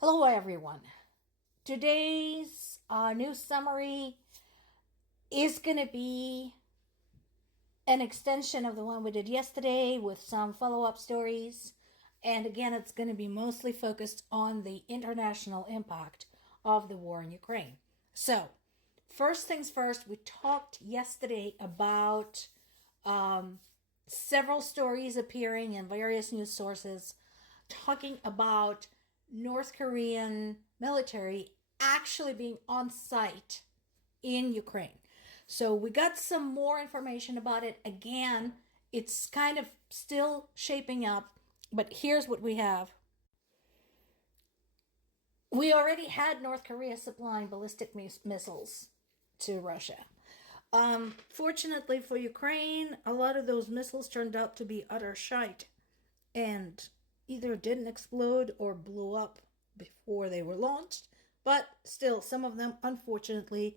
Hello, everyone. Today's news summary is going to be an extension of the one we did yesterday with some follow up stories. And again, it's going to be mostly focused on the international impact of the war in Ukraine. So, first things first, we talked yesterday about several stories appearing in various news sources talking about North Korean military actually being on site in Ukraine. So we got some more information about it. Again, it's kind of still shaping up, but here's what we have. We already had North Korea supplying ballistic missiles to Russia. Fortunately for Ukraine, a lot of those missiles turned out to be utter shite and either didn't explode or blew up before they were launched. But still, some of them, unfortunately,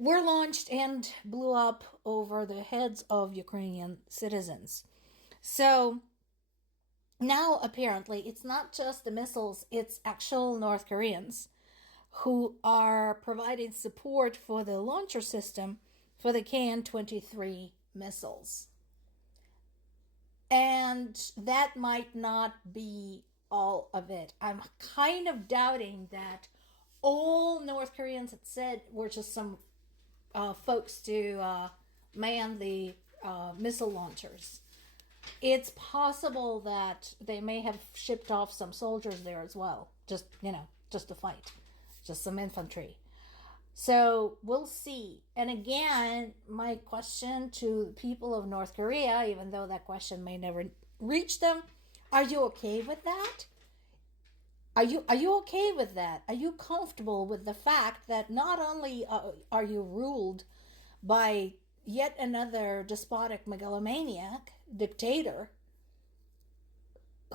were launched and blew up over the heads of Ukrainian citizens. So now, apparently, it's not just the missiles, it's actual North Koreans who are providing support for the launcher system for the KN-23 missiles. And that might not be all of it. I'm kind of doubting that all North Koreans had said were just some folks to man the missile launchers. It's possible that they may have shipped off some soldiers there as well, just to fight, just some infantry. So we'll see. And again, my question to the people of North Korea, even though that question may never reach them, are you okay with that? Are you okay with that? Are you comfortable with the fact that not only are you ruled by yet another despotic megalomaniac dictator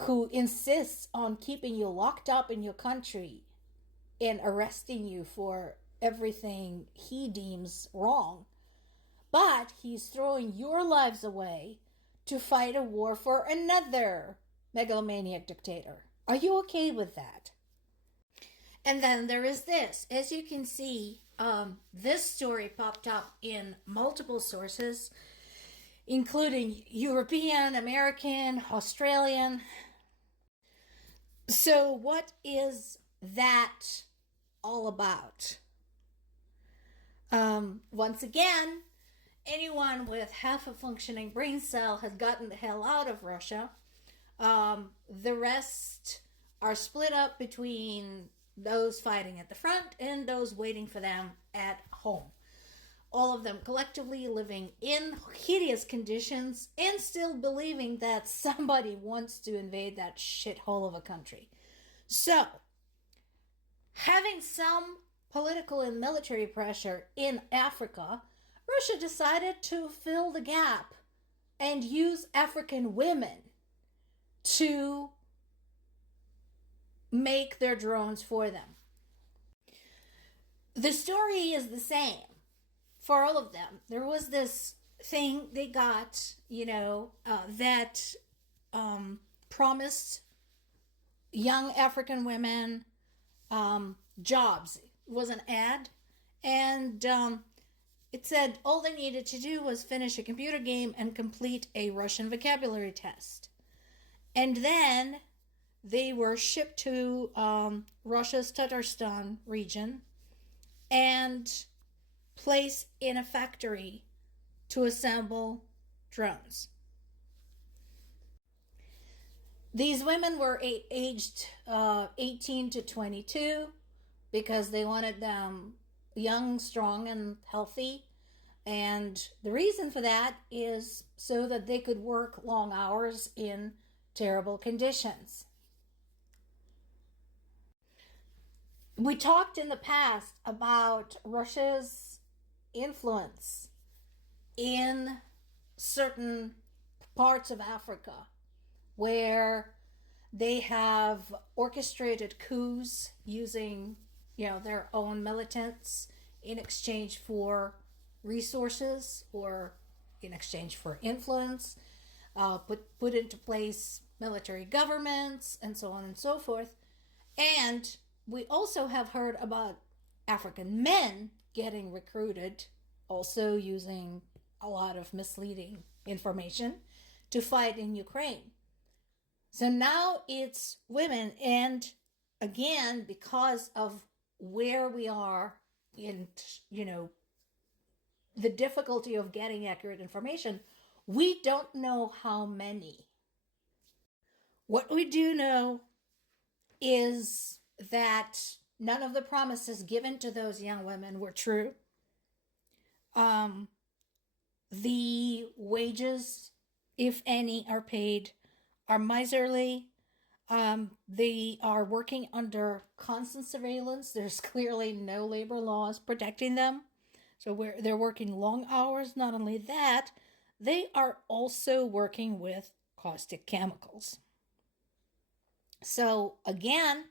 who insists on keeping you locked up in your country and arresting you for everything he deems wrong, but he's throwing your lives away to fight a war for another megalomaniac dictator. Are you okay with that? And then there is this. As you can see, this story popped up in multiple sources, including European, American, Australian. So what is that all about? Once again, anyone with half a functioning brain cell has gotten the hell out of Russia. The rest are split up between those fighting at the front and those waiting for them at home. All of them collectively living in hideous conditions and still believing that somebody wants to invade that shithole of a country. So, having some political and military pressure in Africa, Russia decided to fill the gap and use African women to make their drones for them. The story is the same for all of them. There was this thing they got, that promised young African women jobs. It was an ad, and it said all they needed to do was finish a computer game and complete a Russian vocabulary test. And then they were shipped to Russia's Tatarstan region and placed in a factory to assemble drones. These women were aged 18 to 22 because they wanted them young, strong, and healthy. And the reason for that is so that they could work long hours in terrible conditions. We talked in the past about Russia's influence in certain parts of Africa where they have orchestrated coups using, their own militants in exchange for resources or in exchange for influence, put into place military governments and so on and so forth. And we also have heard about African men getting recruited, also using a lot of misleading information to fight in Ukraine. So now it's women, and again, because of where we are in, the difficulty of getting accurate information, we don't know how many. What we do know is that none of the promises given to those young women were true. The wages, if any, are paid, are miserly. They are working under constant surveillance. There's clearly no labor laws protecting them. So they're working long hours. Not only that, they are also working with caustic chemicals. So again,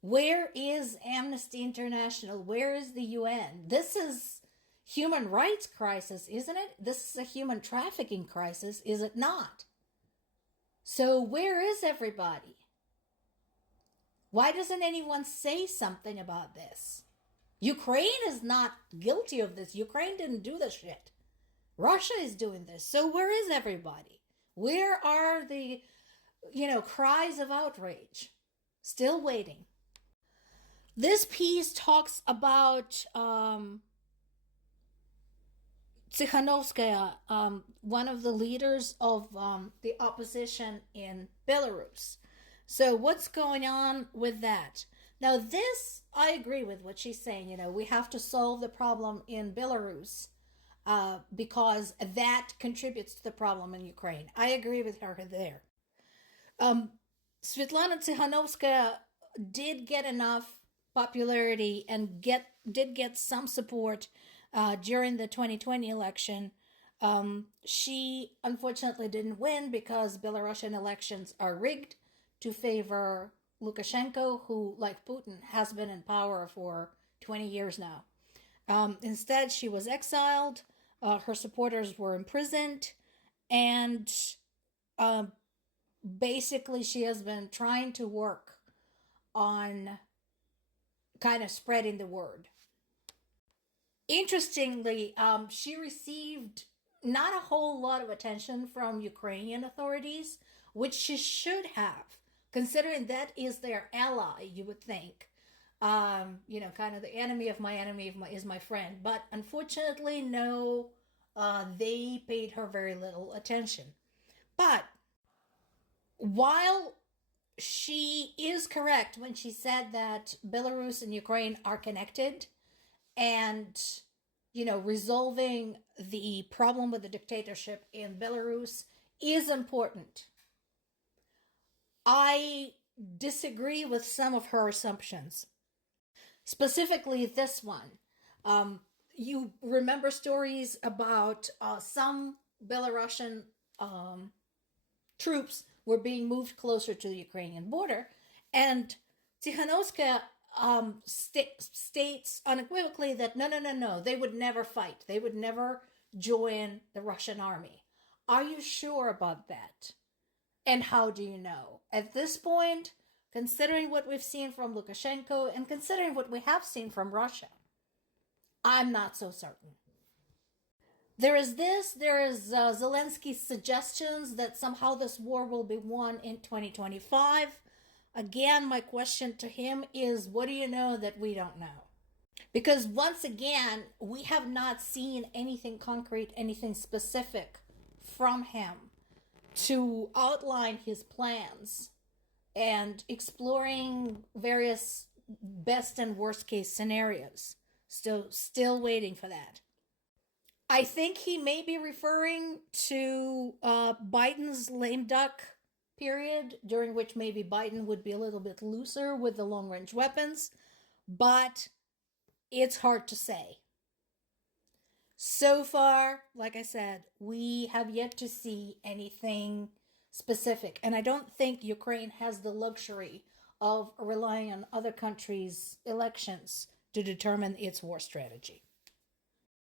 where is Amnesty International? Where is the UN? This is human rights crisis, isn't it? This is a human trafficking crisis, is it not? So where is everybody? Why doesn't anyone say something about this? Ukraine is not guilty of this. Ukraine didn't do this shit. Russia is doing this. So where is everybody? Where are the, cries of outrage? Still waiting. This piece talks about Tsikhanovskaya, one of the leaders of the opposition in Belarus. So what's going on with that? Now this, I agree with what she's saying. We have to solve the problem in Belarus because that contributes to the problem in Ukraine. I agree with her there. Svetlana Tsikhanovskaya did get enough popularity and did get some support during the 2020 election. She unfortunately didn't win because Belarusian elections are rigged to favor Lukashenko, who, like Putin, has been in power for 20 years now. Instead, she was exiled. Her supporters were imprisoned, and basically she has been trying to work on kind of spreading the word. Interestingly, she received not a whole lot of attention from Ukrainian authorities, which she should have, considering that is their ally, you would think. Kind of the enemy of my enemy is my friend. But unfortunately, no, they paid her very little attention. But while she is correct when she said that Belarus and Ukraine are connected, and resolving the problem with the dictatorship in Belarus is important, I disagree with some of her assumptions. Specifically this one. You remember stories about some Belarusian troops were being moved closer to the Ukrainian border, and Tikhanovskaya states unequivocally that no, they would never fight. They would never join the Russian army. Are you sure about that? And how do you know? At this point, considering what we've seen from Lukashenko and considering what we have seen from Russia, I'm not so certain. There is Zelensky's suggestions that somehow this war will be won in 2025. Again, my question to him is, what do you know that we don't know? Because once again, we have not seen anything concrete, anything specific from him to outline his plans and exploring various best and worst case scenarios. Still waiting for that. I think he may be referring to Biden's lame duck period, during which maybe Biden would be a little bit looser with the long-range weapons, but it's hard to say. So far, like I said, we have yet to see anything specific, and I don't think Ukraine has the luxury of relying on other countries' elections to determine its war strategy.